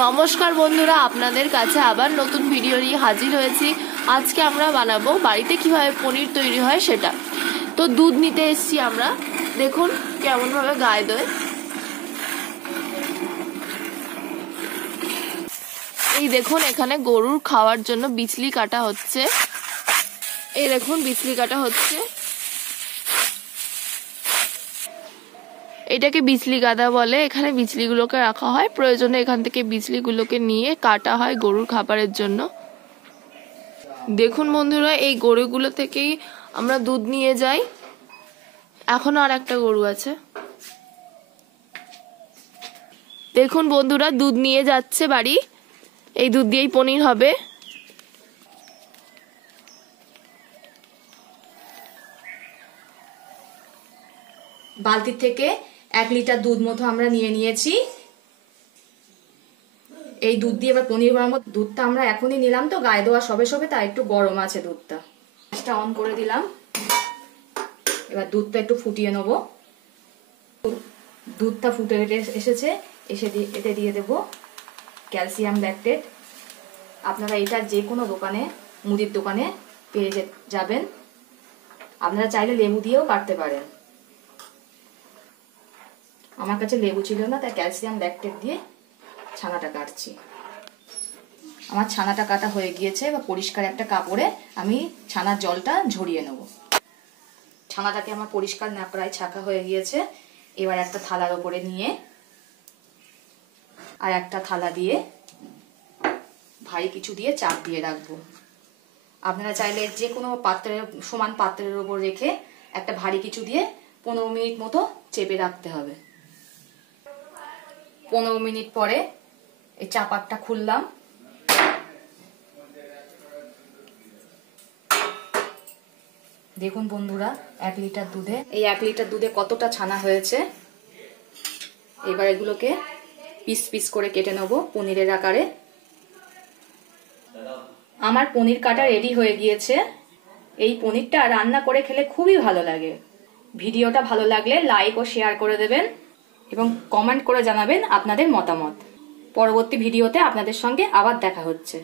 নমস্কার বন্ধুরা, আপনাদের কাছে আবার নতুন ভিডিও নিয়ে হাজির হয়েছি। আজকে আমরা বানাবো বাড়িতে কিভাবে পনির তৈরি হয় সেটা। তো দুধ নিতে এসেছি আমরা, দেখুন কেমন ভাবে গায়ে দেয়। এই দেখুন এখানে গরুর খাওয়ার জন্য বিচলি কাটা হচ্ছে। এই দেখুন বিচলি কাটা হচ্ছে, এটাকে বিচলি গাদা বলে। এখানে বিচলিগুলোকে রাখা হয়, প্রয়োজনে এখান থেকে বিচলিগুলোকে নিয়ে কাটা হয় গরুর খাবারের জন্য। দেখুন বন্ধুরা, এই গরুগুলো থেকেই আমরা দুধ নিয়ে যাই। এখনো আর একটা গরু আছে। দেখুন বন্ধুরা, দুধ নিয়ে যাচ্ছে বাড়ি। এই দুধ দিয়েই পনির হবে। বালতি থেকে 1 লিটার দুধ মতো আমরা নিয়ে নিয়েছি। এই দুধ দিয়ে এবার পনির বানাবো। দুধটা আমরা এখনই নিলাম, তো গায়ে দেওয়া সবে সবে, তাই একটু গরম আছে দুধটা। গ্যাসটা অন করে দিলাম। এবার দুধটা একটু ফুটিয়ে নেব। দুধটা ফুটে এসেছে, এতে দিয়ে দেব ক্যালসিয়াম ল্যাকটেট। আপনারা এটা যে কোনো দোকানে, মুদির দোকানে পেয়ে যাবেন। আপনারা চাইলে লেবু দিয়েও কাটতে পারেন। আমার কাছে লেবু ছিল না, তাই ক্যালসিয়াম ল্যাকটেট দিয়ে ছানাটা কাটছি। আমার ছানাটা কাটা হয়ে গিয়েছে। বা পরিষ্কার একটা কাপড়ে আমি ছানার জলটা ঝরিয়ে নেব। ছানাটাকে আমার পরিষ্কার না প্রায় ছাকা হয়ে গিয়েছে। এবার একটা থালার ওপরে নিয়ে আর একটা থালা দিয়ে ভারী কিছু দিয়ে চাপ দিয়ে রাখবো। আপনারা চাইলে যে কোনো পাত্রের, সমান পাত্রের ওপর রেখে একটা ভারী কিছু দিয়ে 15 মিনিট মতো চেপে রাখতে হবে। 15 মিনিট পরে এই চাপাটা খুললাম। দেখুন বন্ধুরা, 1 লিটার দুধে, এই 1 লিটার দুধে কতটা ছানা হয়েছে। এবার এগুলোকে পিস পিস করে কেটে নেব পনিরের আকারে। আমার পনির কাটা রেডি হয়ে গিয়েছে। এই পনিরটা রান্না করে খেলে খুবই ভালো লাগে। ভিডিওটা ভালো লাগলে লাইক ও শেয়ার করে দেবেন এবং কমেন্ট করে জানাবেন আপনাদের মতামত। পরবর্তী ভিডিওতে আপনাদের সঙ্গে আবার দেখা হচ্ছে।